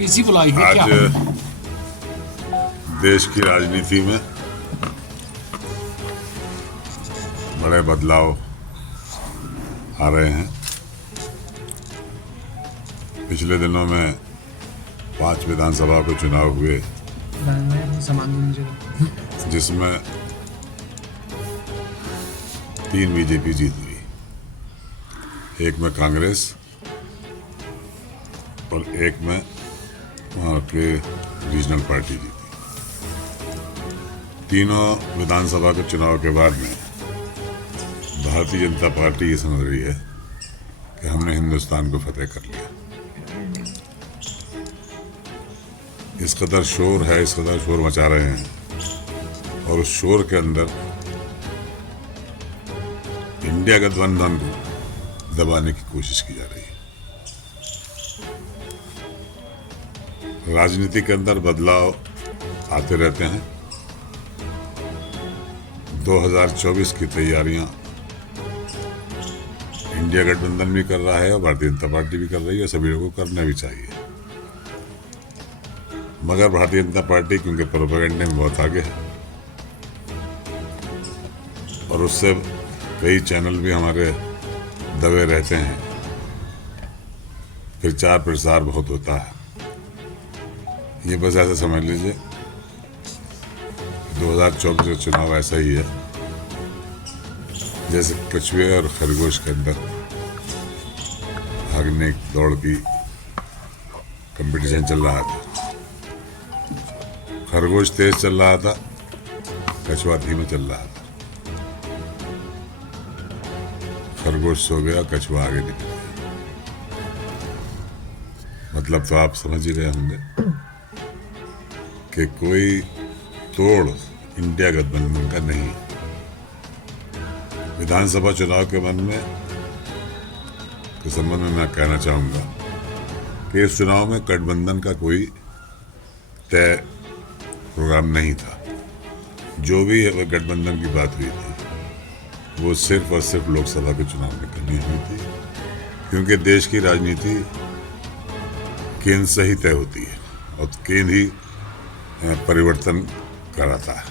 PC बुलाई है क्या? आज देश की राजनीति में बड़े बदलाव आ रहे हैं। पिछले दिनों में 5 विधानसभा के चुनाव हुए, जिसमें 3 बीजेपी जीत गई, एक में कांग्रेस और एक में वहाँ के रीजनल पार्टी जीती। तीनों विधानसभा के चुनाव के बाद में भारतीय जनता पार्टी ये समझ रही है कि हमने हिंदुस्तान को फतेह कर लिया। इस कदर शोर है, इस कदर शोर मचा रहे हैं, और उस शोर के अंदर इंडिया गठबंधन को दबाने की कोशिश की जा रही है। राजनीति के अंदर बदलाव आते रहते हैं। 2024 की तैयारियां इंडिया गठबंधन भी कर रहा है और भारतीय जनता पार्टी भी कर रही है, सभी लोगों को करना भी चाहिए। मगर भारतीय जनता पार्टी क्योंकि प्रोपेगेंडे में बहुत आगे है और उससे कई चैनल भी हमारे दबे रहते हैं, प्रचार प्रसार बहुत होता है। ये बस ऐसा समझ लीजिए 2024 का चुनाव ऐसा ही है जैसे कछुए और खरगोश के अंदर भागने दौड़ की कंपटीशन चल रहा था। खरगोश तेज चल रहा था, कछुआ धीमे चल रहा था। खरगोश सो गया, कछुआ आगे निकल गया। मतलब तो आप समझ ही रहे होंगे कि कोई तोड़ इंडिया गठबंधन का नहीं है। विधानसभा चुनाव के संबंध में मैं कहना चाहूंगा कि इस चुनाव में गठबंधन का कोई तय प्रोग्राम नहीं था। जो भी गठबंधन की बात हुई थी वो सिर्फ और सिर्फ लोकसभा के चुनाव में करनी हुई थी, क्योंकि देश की राजनीति केंद्र से ही तय होती है और केंद्र ही परिवर्तन कराता है।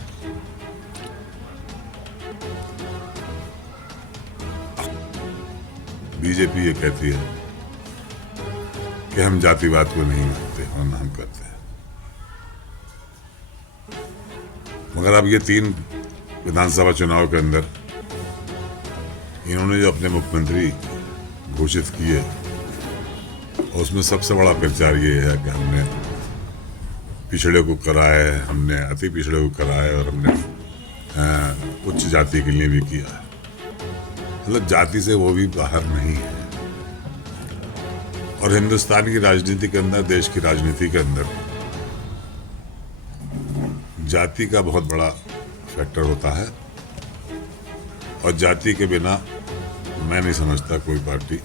बीजेपी ये कहती है कि हम जातिवाद को नहीं मानते और ना हम करते हैं, मगर अब ये 3 विधानसभा चुनाव के अंदर इन्होंने जो अपने मुख्यमंत्री घोषित किए, उसमें सबसे बड़ा प्रचार ये है कि हमने पिछड़े को कराए, हमने अति पिछड़े को कराए और हमने उच्च जाति के लिए भी किया। मतलब जाति से वो भी बाहर नहीं है। और हिंदुस्तान की राजनीति के अंदर, देश की राजनीति के अंदर जाति का बहुत बड़ा फैक्टर होता है, और जाति के बिना मैं नहीं समझता कोई पार्टी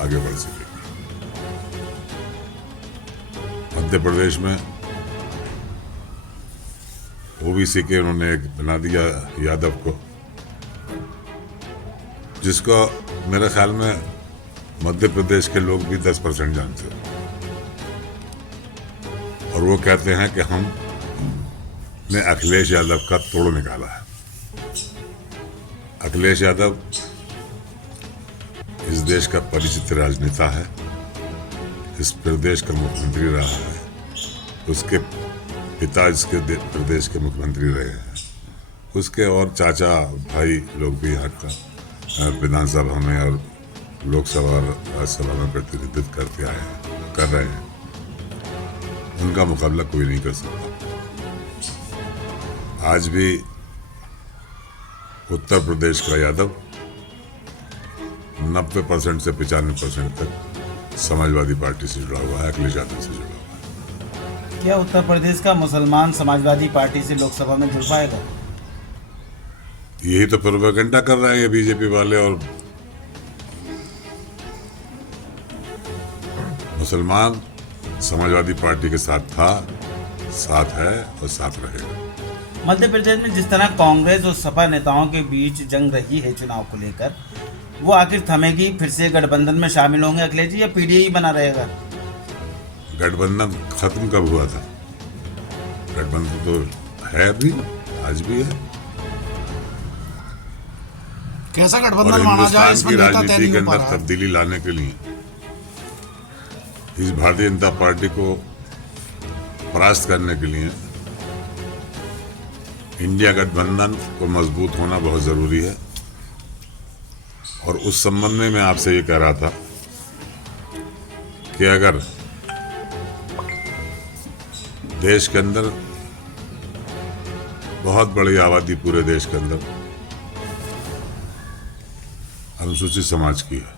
आगे बढ़ सकेगी। मध्य प्रदेश में ओबीसी के उन्होंने एक बना दिया यादव को, जिसको मेरे ख्याल में मध्य प्रदेश के लोग भी 10% जानते हैं, और वो कहते हैं कि हमने अखिलेश यादव का तोड़ निकाला है। अखिलेश यादव इस देश का परिचित राजनेता है, इस प्रदेश का मुख्यमंत्री रहा है, उसके पिता इसके प्रदेश के मुख्यमंत्री रहे हैं, उसके और चाचा भाई लोग भी यहाँ का विधानसभा में और लोकसभा और राज्यसभा में प्रतिनिधित्व कर रहे हैं। उनका मुकाबला कोई नहीं कर सकता। आज भी उत्तर प्रदेश का यादव 90% से 95% तक समाजवादी पार्टी से जुड़ा हुआ है, अखिलेश यादव से जुड़ा हुआ है। क्या उत्तर प्रदेश का मुसलमान समाजवादी पार्टी से लोकसभा में जुड़ पाएगा? यही तो प्रोपेगेंडा कर रहे हैं बीजेपी वाले। और मुसलमान समाजवादी पार्टी के साथ था, साथ है और साथ रहेगा। मध्य प्रदेश में जिस तरह कांग्रेस और सपा नेताओं के बीच जंग रही है चुनाव को लेकर, वो आखिर थमेगी? फिर से गठबंधन में शामिल होंगे अखिलेश जी या पीडीए बना रहेगा? गठबंधन खत्म कब हुआ था? गठबंधन तो है अभी, आज भी है। कैसा और गठबंधन माना जाए, हिंदुस्तान इसमें की नेता तय राजनीति नहीं के हो पा अंदर रहा है। तब्दीली लाने के लिए इस भारतीय जनता पार्टी को परास्त करने के लिए इंडिया गठबंधन को मजबूत होना बहुत जरूरी है। और उस संबंध में मैं आपसे ये कह रहा था कि अगर देश के अंदर बहुत बड़ी आबादी, पूरे देश के अंदर अनुसूचित समाज की है,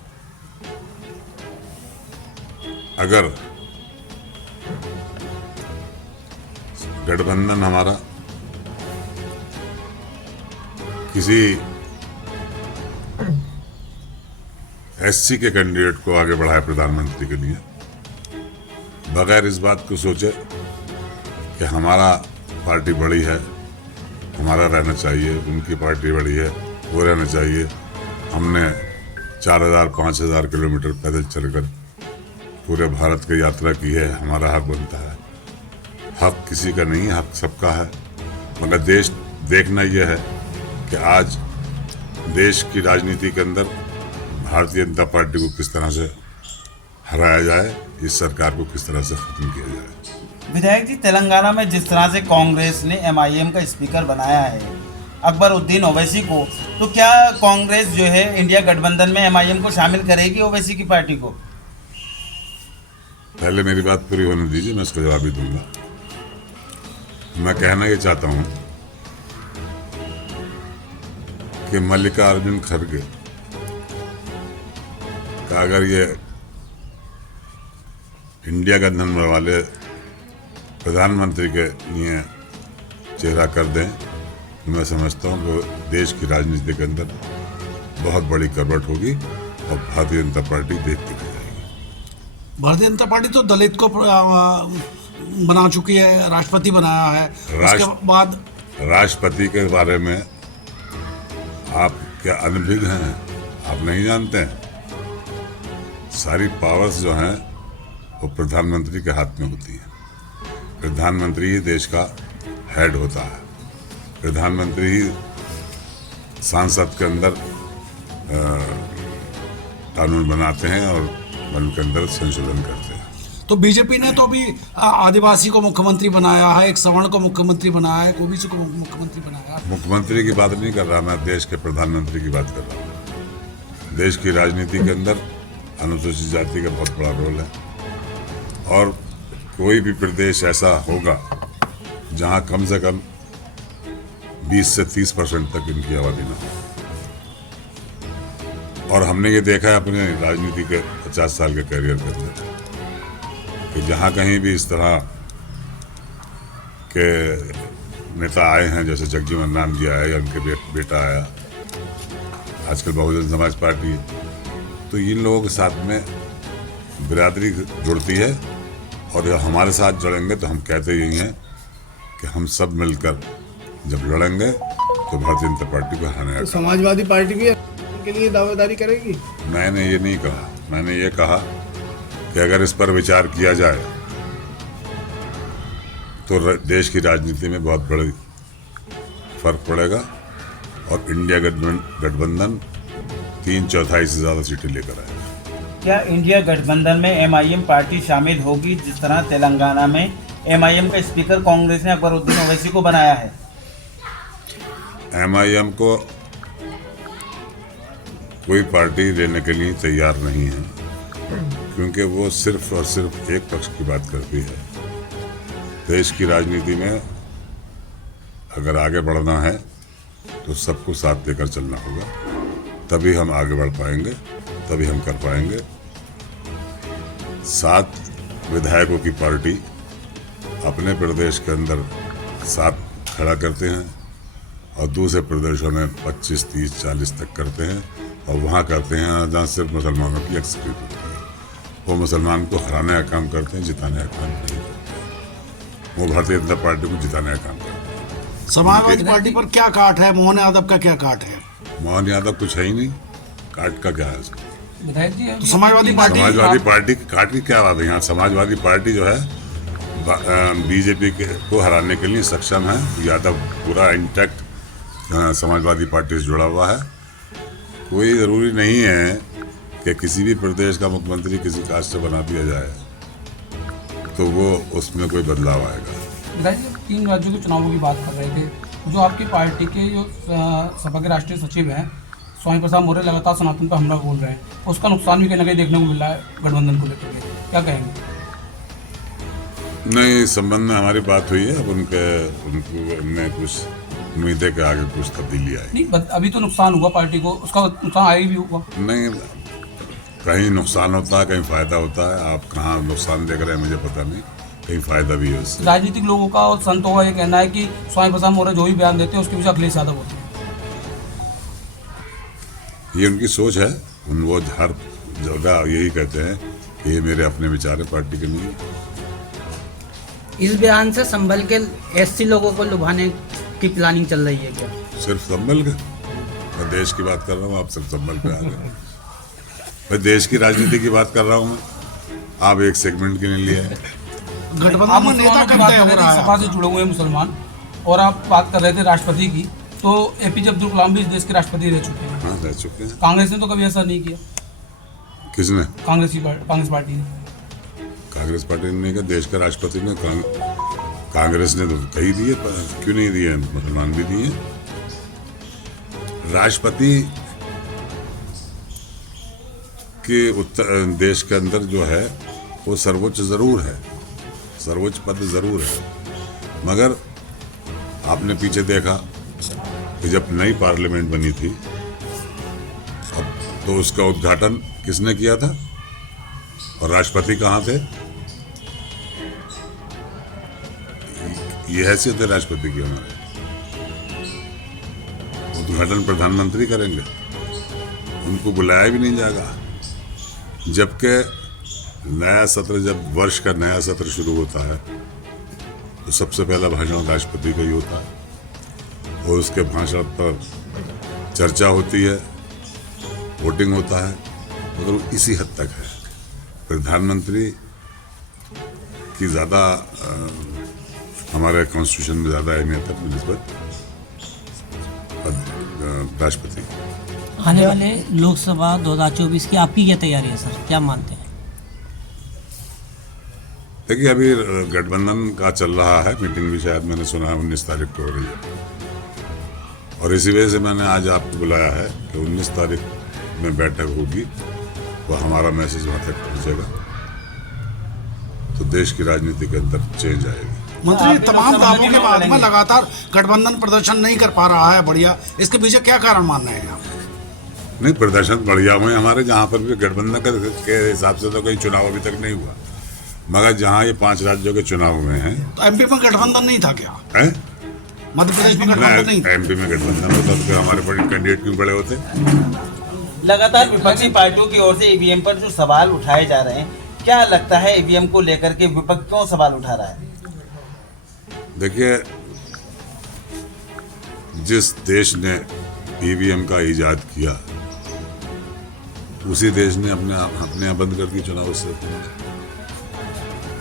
अगर गठबंधन हमारा किसी एससी के कैंडिडेट को आगे बढ़ाए प्रधानमंत्री के लिए, बगैर इस बात को सोचे कि हमारा पार्टी बड़ी है, हमारा रहना चाहिए, उनकी पार्टी बड़ी है, वो रहना चाहिए, हमने 4000-5000 किलोमीटर पैदल चलकर पूरे भारत की यात्रा की है, हमारा हक बनता है। हक किसी का नहीं है, हक सबका है। मगर देश देखना यह है कि आज देश की राजनीति के अंदर भारतीय जनता पार्टी को किस तरह से हराया जाए, इस सरकार को किस तरह से खत्म किया जाए। विधायक जी, तेलंगाना में जिस तरह से कांग्रेस ने एमआईएम का स्पीकर बनाया है अकबरुद्दीन ओवैसी को, तो क्या कांग्रेस जो है इंडिया गठबंधन में एमआईएम को शामिल करेगी, ओवैसी की पार्टी को? पहले मेरी बात पूरी होने दीजिए, मैं उसका जवाब भी दूंगा। मैं कहना ये चाहता हूं कि मल्लिकार्जुन खड़गे का अगर ये इंडिया गठबंधन वाले प्रधानमंत्री के लिए चेहरा कर दें, तो मैं समझता हूं कि देश की राजनीति के अंदर बहुत बड़ी करवट होगी और भारतीय जनता पार्टी देखती रह जाएगी। भारतीय जनता पार्टी तो दलित को बना चुकी है, राष्ट्रपति बनाया है, उसके बाद राष्ट्रपति के बारे में आप क्या अनभिज्ञ हैं? आप नहीं जानते हैं? सारी पावर्स जो हैं वो प्रधानमंत्री के हाथ में होती है। प्रधानमंत्री ही देश का हेड होता है। प्रधानमंत्री ही संसद के अंदर कानून बनाते हैं और उनके अंदर संशोधन करते हैं। तो बीजेपी ने तो अभी आदिवासी को मुख्यमंत्री बनाया है, एक सवर्ण को मुख्यमंत्री बनाया है, ओबीसी को मुख्यमंत्री बनाया है। मुख्यमंत्री की बात नहीं कर रहा मैं, देश के प्रधानमंत्री की बात कर रहा हूँ। देश की राजनीति के अंदर अनुसूचित जाति का बहुत बड़ा रोल है और कोई भी प्रदेश ऐसा होगा जहां कम से कम 20 से 30% तक इनकी आबादी ना हो। और हमने ये देखा है अपने राजनीति के 50 साल के करियर के अंदर कि जहां कहीं भी इस तरह के नेता आए हैं, जैसे जगजीवन राम जी आए या उनके बेटा आया, आजकल बहुजन समाज पार्टी, तो इन लोगों के साथ में बिरादरी जुड़ती है। और जब हमारे साथ जुड़ेंगे तो हम कहते यही हैं कि हम सब मिलकर जब लड़ेंगे तो भारतीय जनता पार्टी को हराना है। समाजवादी पार्टी भी के लिए दावेदारी करेगी? मैंने ये नहीं कहा, मैंने ये कहा कि अगर इस पर विचार किया जाए तो देश की राजनीति में बहुत बड़ी फर्क पड़ेगा और इंडिया गठबंधन 3/4 से ज्यादा सीटें लेकर आएगा। क्या इंडिया गठबंधन में एमआईएम पार्टी शामिल होगी, जिस तरह तेलंगाना में एमआईएम का स्पीकर कांग्रेस ने अकबरुद्दीन ओवैसी को बनाया है? एमआईएम को कोई पार्टी लेने के लिए तैयार नहीं है, क्योंकि वो सिर्फ और सिर्फ एक पक्ष की बात करती है। देश की राजनीति में अगर आगे बढ़ना है तो सबको साथ लेकर चलना होगा, तभी हम आगे बढ़ पाएंगे, तभी हम कर पाएंगे। 7 विधायकों की पार्टी अपने प्रदेश के अंदर 7 खड़ा करते हैं और दूसरे प्रदेशों में 25, 30, 40 तक करते हैं और वहाँ करते हैं जहाँ सिर्फ मुसलमानों की एक्सक्यूट होती है। वो मुसलमान को हराने का काम करते हैं, जिताने का काम नहीं करते। वो भारतीय जनता पार्टी को जिताने का काम करते हैं। समाजवादी पार्टी पर क्या काट है? मोहन यादव का क्या काट है? मोहन यादव कुछ है ही नहीं, काट का क्या है उसका? विधायक जी तो समाजवादी पार्टी की क्या बात है यहाँ? समाजवादी पार्टी जो है बीजेपी को हराने के लिए सक्षम है। यादव पूरा इंटैक्ट समाजवादी पार्टी से जुड़ा हुआ है। कोई ज़रूरी नहीं है कि किसी भी प्रदेश का मुख्यमंत्री किसी कास्ट से बना दिया जाए तो वो उसमें कोई बदलाव आएगा। विधायक जी 3 राज्यों के चुनावों की बात कर रहे थे, जो आपकी पार्टी के जो सपा के राष्ट्रीय सचिव हैं स्वामी प्रसाद मौर्य लगातार सनातन पर हमला बोल रहे हैं, उसका नुकसान भी कहीं ना कहीं देखने को मिल रहा है गठबंधन को लेकर के, क्या कहेंगे? नहीं, इस संबंध में हमारी बात हुई है। अब उनमें कुछ उम्मीद है कि आगे कुछ तब्दीली आई। नहीं, अभी तो नुकसान हुआ पार्टी को, उसका नुकसान आगे भी हुआ। नहीं, कहीं नुकसान होता है, कहीं फायदा होता है। आप कहाँ नुकसान देख रहे हैं मुझे पता नहीं, कहीं फायदा भी है उससे। राजनीतिक लोगों का और संतों का ये कहना है कि स्वामी प्रसाद मौर्य जो भी बयान देते हैं उसके पीछे अखिलेश यादव होते हैं। ये उनकी सोच है। वो हर जगह यही कहते हैं कि ये मेरे अपने विचार है, पार्टी के नहीं। इस बयान से संभल के एससी लोगों को लुभाने की प्लानिंग चल रही है क्या? सिर्फ संभल के? मैं देश की बात कर रहा हूँ, आप सिर्फ संभल पे आ गए। मैं देश की राजनीति की बात कर रहा हूँ। आप एक सेगमेंट के लिए लिया है। गठबंधन में नेता कब तय हो रहा है? सपा से जुड़े हुए मुसलमान, और आप बात कर रहे थे राष्ट्रपति की, तो एपीजे अब्दुल कलाम भी इस देश के राष्ट्रपति रह चुके हैं। हाँ, रह चुके हैं। कांग्रेस ने तो कभी ऐसा नहीं किया। किसने? कांग्रेस पार्टी ने। कांग्रेस पार्टी ने नहीं कहा, देश का राष्ट्रपति ने। कांग्रेस ने तो कही दिए, क्यों नहीं दिए? मुसलमान भी दिए। राष्ट्रपति के देश के अंदर जो है वो सर्वोच्च जरूर है, सर्वोच्च पद जरूर है, मगर आपने पीछे देखा कि जब नई पार्लियामेंट बनी थी तो उसका उद्घाटन किसने किया था और राष्ट्रपति कहाँ थे? ये हैसियत है राष्ट्रपति की हमारे। उद्घाटन प्रधानमंत्री करेंगे, उनको बुलाया भी नहीं जाएगा। जबकि नया सत्र, जब वर्ष का नया सत्र शुरू होता है तो सबसे पहला भाषण राष्ट्रपति का ही होता है और उसके भाषण पर चर्चा होती है, वोटिंग होता है, मतलब इसी हद तक है। प्रधानमंत्री की ज़्यादा हमारे कॉन्स्टिट्यूशन में ज़्यादा अहमियत है निस्बत राष्ट्रपति। आने वाले लोकसभा 2024 की आपकी क्या तैयारी है सर, क्या मानते हैं? देखिए, अभी गठबंधन का चल रहा है, मीटिंग भी शायद मैंने सुना है 19 तारीख को हो रही है, और इसी वजह से मैंने आज आपको बुलाया है कि 19 तारीख में बैठक होगी, वो हमारा मैसेज वहाँ तक पहुँचेगा तो देश की राजनीति के अंदर चेंज आएगी। मंत्री, तमाम दावों के बाद में लगातार गठबंधन प्रदर्शन नहीं कर पा रहा है बढ़िया, इसके पीछे क्या कारण मान रहे हैं आप? नहीं, प्रदर्शन बढ़िया हुए हमारे, जहाँ पर भी गठबंधन के हिसाब से तो कहीं चुनाव अभी तक नहीं हुआ, मगर जहाँ ये 5 राज्यों के चुनाव हुए हैं। तो एमपी में गठबंधन नहीं था क्या? है? मध्य प्रदेश में गठबंधन नहीं था? एमपी में गठबंधन होता तो हमारे बड़े कैंडिडेट क्यों बड़े होते? लगातार विपक्षी पार्टियों की ओर से ईवीएम पर जो सवाल उठाए जा रहे हैं, क्या लगता है ईवीएम को लेकर के विपक्ष क्यों सवाल उठा रहा है? देखिए, जिस देश ने ईवीएम का इजाद किया उसी देश ने अपने यहाँ बंद कर दी चुनाव। उससे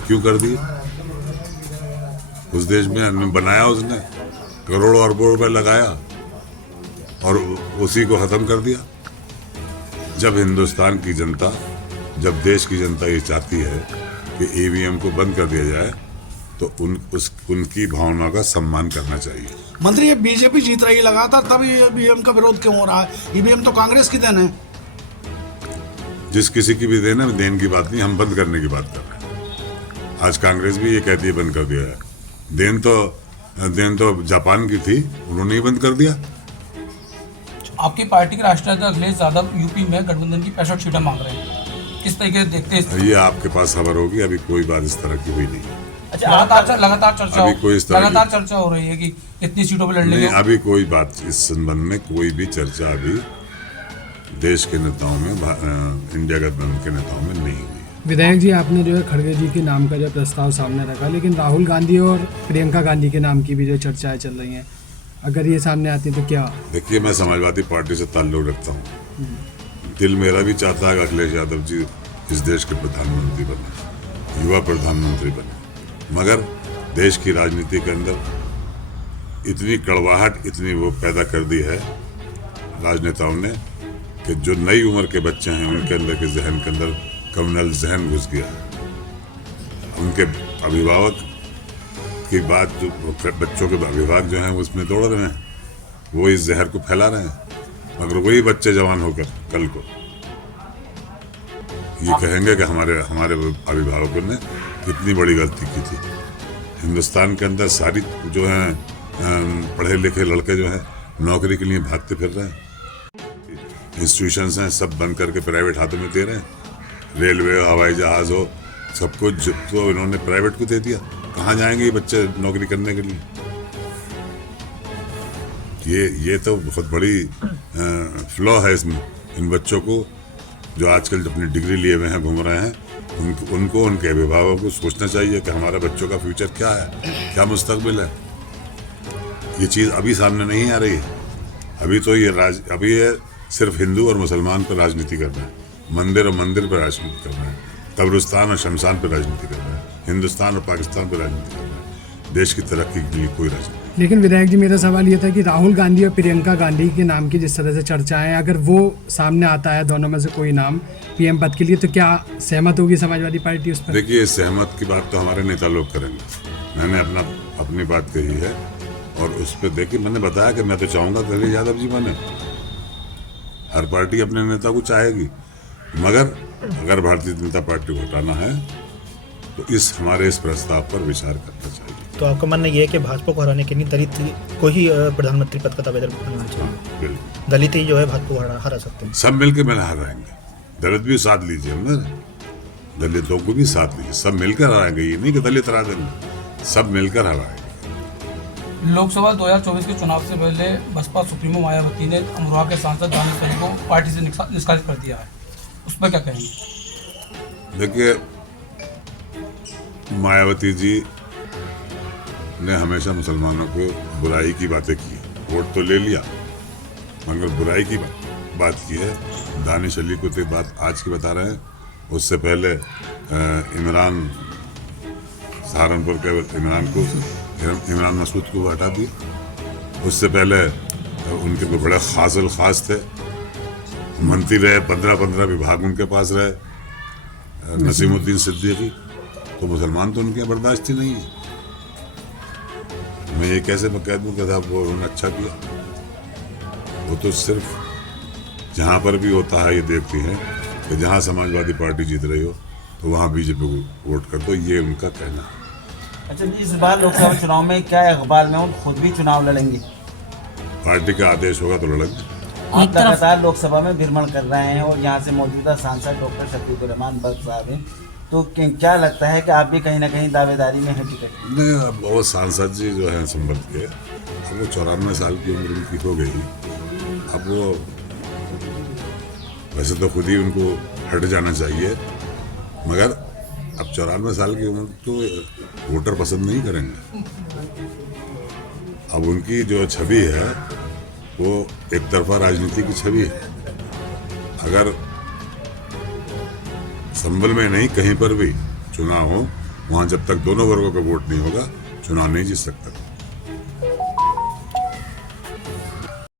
क्यों कर दी? उस देश में बनाया उसने, करोड़ों अरबों रुपए लगाया और उसी को खत्म कर दिया। जब हिंदुस्तान की जनता, जब देश की जनता ये चाहती है कि ईवीएम को बंद कर दिया जाए तो उनकी भावना का सम्मान करना चाहिए। मंत्री, ये बीजेपी जीत रही है लगातार, तब ये ईवीएम का विरोध क्यों हो रहा है? ईवीएम तो कांग्रेस की देन है। जिस किसी की भी देन है, देन की बात नहीं, हम बंद करने की बात कर रहे हैं। आज कांग्रेस भी ये कहती है बंद कर दिया है। देन तो जापान की थी, उन्होंने ही बंद कर दिया। आपकी पार्टी के राष्ट्रीय अध्यक्ष अखिलेश यादव यूपी में गठबंधन की 65 सीटें मांग रहे हैं, किस तरीके से देखते हैं? ये आपके पास खबर होगी, अभी कोई बात इस तरह की हुई नहीं। अच्छा, लगातार चर्चा हो रही है कि इतनी सीटों पर लड़ने नहीं, की। अभी कोई बात इस संबंध में कोई भी चर्चा अभी देश के नेताओं में, इंडिया गठबंधन के नेताओं में नहीं हुई। विधायक जी, आपने जो है खड़गे जी के नाम का जो प्रस्ताव सामने रखा, लेकिन राहुल गांधी और प्रियंका गांधी के नाम की भी जो चर्चाएं चल रही हैं, अगर ये सामने आती तो क्या? देखिए, मैं समाजवादी पार्टी से ताल्लुक रखता हूँ, दिल मेरा भी चाहता है कि अखिलेश यादव जी इस देश के प्रधानमंत्री बने, युवा प्रधानमंत्री बने, मगर देश की राजनीति के अंदर इतनी कड़वाहट, इतनी वो पैदा कर दी है राजनेताओं ने कि जो नई उम्र के बच्चे हैं उनके अंदर के जहन के अंदर कम्युनल जहन घुस गया है। उनके अभिभावक की बात, जो बच्चों के अभिभावक जो हैं उसमें दौड़ रहे हैं, वो इस जहर को फैला रहे हैं, मगर वही बच्चे जवान होकर कल को ये कहेंगे कि हमारे अभिभावकों ने कितनी बड़ी गलती की थी। हिंदुस्तान के अंदर सारी जो हैं पढ़े लिखे लड़के जो हैं नौकरी के लिए भागते फिर रहे हैं। इंस्टीट्यूशंस हैं सब बंद करके प्राइवेट हाथों में दे रहे हैं। रेलवे हो, हवाई जहाज हो, सब कुछ तो इन्होंने प्राइवेट को दे दिया। कहाँ जाएंगे ये बच्चे नौकरी करने के लिए? ये तो बहुत बड़ी फ्लॉ है इसमें। इन बच्चों को जो आजकल अपनी डिग्री लिए हुए हैं घूम रहे हैं, उनको उनके अभिभावकों को सोचना चाहिए कि हमारे बच्चों का फ्यूचर क्या है, क्या मुस्तकबिल है। ये चीज़ अभी सामने नहीं आ रही है। अभी तो अभी ये सिर्फ हिंदू और मुसलमान पर राजनीति कर रहे हैं, मंदिर और मंदिर पर राजनीति कर रहे हैं, कब्रिस्तान और शमशान पर राजनीति कर रहे हैं, हिंदुस्तान और पाकिस्तान पर राजनीति कर रहे हैं। देश की तरक्की के लिए कोई राजनीति। लेकिन विधायक जी, मेरा सवाल ये था कि राहुल गांधी और प्रियंका गांधी के नाम की जिस तरह से चर्चाएं, अगर वो सामने आता है दोनों में से कोई नाम पीएम पद के लिए, तो क्या सहमत होगी समाजवादी पार्टी उस पर? देखिए, सहमत की बात तो हमारे नेता लोग करेंगे। मैंने अपनी बात कही है और उस पर देखिए मैंने बताया कि मैं तो चाहूँगा अखिलेश यादव जी बने। हर पार्टी अपने नेता को चाहेगी, मगर अगर भारतीय जनता पार्टी को हटाना है तो हमारे इस प्रस्ताव पर विचार करना चाहिए। तो आपका मानना ये है कि भाजपा को हराने के लिए दलित को ही प्रधानमंत्री पद का दावेदार बनना चाहिए? बिल्कुल, दलित ही जो है भाजपा को हरा सकते हैं। सब मिलकर मिल हराएंगे। दलित भी साथ लीजिए, हमने दलितों को भी साथ लीजिए, सब मिलकर हराएंगे। ये नहीं कि दलित हरा देंगे, सब मिलकर हराएंगे। लोकसभा 2024 के चुनाव से पहले बसपा सुप्रीमो मायावती ने अमरोहा के सांसद दानिश अली को पार्टी से निष्कासित कर दिया है, उस पर क्या कहेंगे? देखिए, मायावती जी ने हमेशा मुसलमानों को बुराई की बातें की। वोट तो ले लिया, मगर बुराई की बात की है। दानिश अली को तो बात आज की बता रहे हैं, उससे पहले इमरान सहारनपुर के इमरान मसूद को हटा दिया। उससे पहले उनके बड़े खास थे, मंत्री रहे, 15 विभाग उनके पास रहे, नसीमुद्दीन सिद्दीकी। तो मुसलमान तो उनके बर्दाश्त ही नहीं है। मैं ये कैसे कह दूँ कि साहब वो उन्होंने अच्छा किया? वो तो सिर्फ जहाँ पर भी होता है ये देखती हैं कि जहाँ समाजवादी पार्टी जीत रही हो तो वहाँ बीजेपी को वोट कर दो, ये उनका कहना है। अच्छा जी, इस बार लोकसभा चुनाव में क्या इकबाल में खुद भी चुनाव लड़ेंगे? पार्टी का आदेश होगा तो लड़ेंगे। आप लगातार लोकसभा में भ्रमण कर रहे हैं और यहाँ से मौजूदा सांसद डॉक्टर शफीकुर रहमान बख्श साहब हैं, तो क्या लगता है कि आप भी कहीं ना कहीं दावेदारी में हैं टिकट? नहीं, अब वो सांसद जी जो हैं संभल के, अब वो 94 साल की उम्र उनकी हो गई। अब वो वैसे तो खुद ही उनको हट जाना चाहिए, मगर अब 94 साल की उम्र तो वोटर पसंद नहीं करेंगे। अब उनकी जो छवि है वो एक तरफा राजनीति की छवि है। अगर संभल में नहीं, कहीं पर भी चुनाव हो, वहाँ जब तक दोनों वर्गों का वोट नहीं होगा, चुनाव नहीं जीत सकता।